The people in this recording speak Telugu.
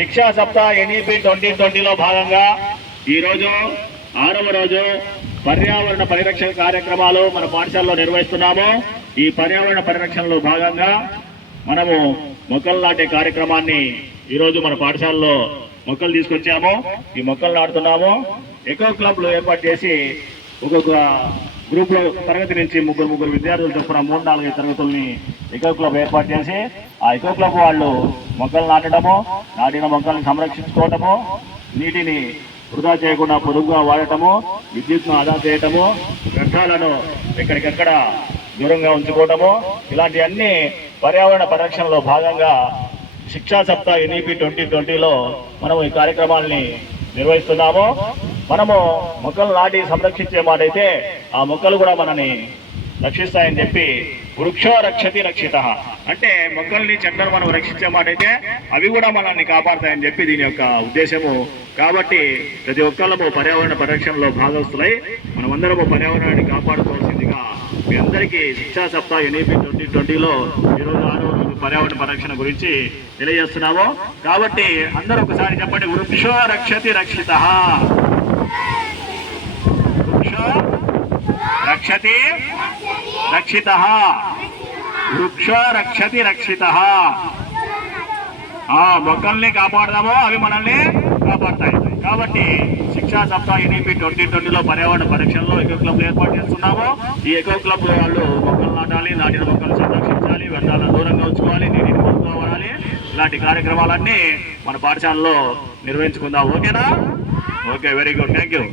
శిక్షా సప్తాహ ఎన్ఈపి 2020లో భాగంగా ఈరోజు 6వ రోజు పర్యావరణ పరిరక్షణ కార్యక్రమాలు మన పాఠశాలలో నిర్వహిస్తున్నాము. ఈ పర్యావరణ పరిరక్షణలో భాగంగా మనము మొక్కలు నాటే కార్యక్రమాన్ని ఈరోజు మన పాఠశాలలో మొక్కలు తీసుకొచ్చాము. ఈ మొక్కలు నాటుతున్నాము. ఎకో క్లబ్లు ఏర్పాటు చేసి ఒక్కొక్క గ్రూప్ లో తరగతి నుంచి ముగ్గురు విద్యార్థులు చొప్పున 3-4 తరగతుల్ని ఎకో క్లబ్ ఏర్పాటు చేసి ఆ ఎకో క్లబ్ వాళ్ళు మొక్కలు నాటడము, నాటిన మొక్కల్ని సంరక్షించుకోవటము, నీటిని వృధా చేయకుండా పొదుపుగా వాడటము, విద్యుత్ను ఆదా చేయటము, వ్యర్థాలను ఎక్కడికెక్కడ దూరంగా ఉంచుకోవటము, ఇలాంటివన్నీ పర్యావరణ పరిరక్షణలో భాగంగా శిక్షా సప్తాహ ఎన్ఈపి 2020లో మనము ఈ కార్యక్రమాల్ని నిర్వహిస్తున్నాము. మనము మొక్కలు నాటి సంరక్షించే మాట అయితే ఆ మొక్కలు కూడా మనని రక్షిస్తాయని చెప్పి వృక్షో రక్షతి రక్షిత అంటే మొక్కల్ని చెట్లను మనం రక్షించే మాట అయితే అవి కూడా మనల్ని కాపాడుతాయని చెప్పి దీని యొక్క ఉద్దేశము. కాబట్టి ప్రతి ఒక్కళ్ళము పర్యావరణ పరిరక్షణలో భాగస్తులై మనమందరము పర్యావరణాన్ని కాపాడుకోవాల్సిందిగా మీ అందరికీ శిక్షా సప్తాహ ఎన్ఈపి 2020లో ఈరోజు 6వ రోజు పర్యావరణ పరిరక్షణ గురించి తెలియజేస్తున్నాము. కాబట్టి అందరూ ఒకసారి చెప్పండి, వృక్షో రక్షతి రక్షిత, వృక్షో రక్షతి రక్షిత, వృక్షో రక్షతి రక్షిత. మొక్కల్ని కాపాడదాము, అవి మనల్ని కాపాడతాయి. కాబట్టి శిక్షా సప్తాహ ఎన్ఈపి 2020లో పర్యావరణ పరిరక్షణలో ఎకో క్లబ్లు ఏర్పాటు చేస్తున్నాము. ఈ ఎకో క్లబ్ వాళ్ళు మొక్కలు నాటాలి, నాటిన మొక్కలు సంరక్షించాలి, వ్యర్థాలను దూరంగా ఉంచుకోవాలి, నీటిని పొదుపుగా వాడాలి. ఇలాంటి కార్యక్రమాలన్నీ మన పాఠశాలలో నిర్వహించుకుందాం. ఓకేనా? Okay, very good, thank you.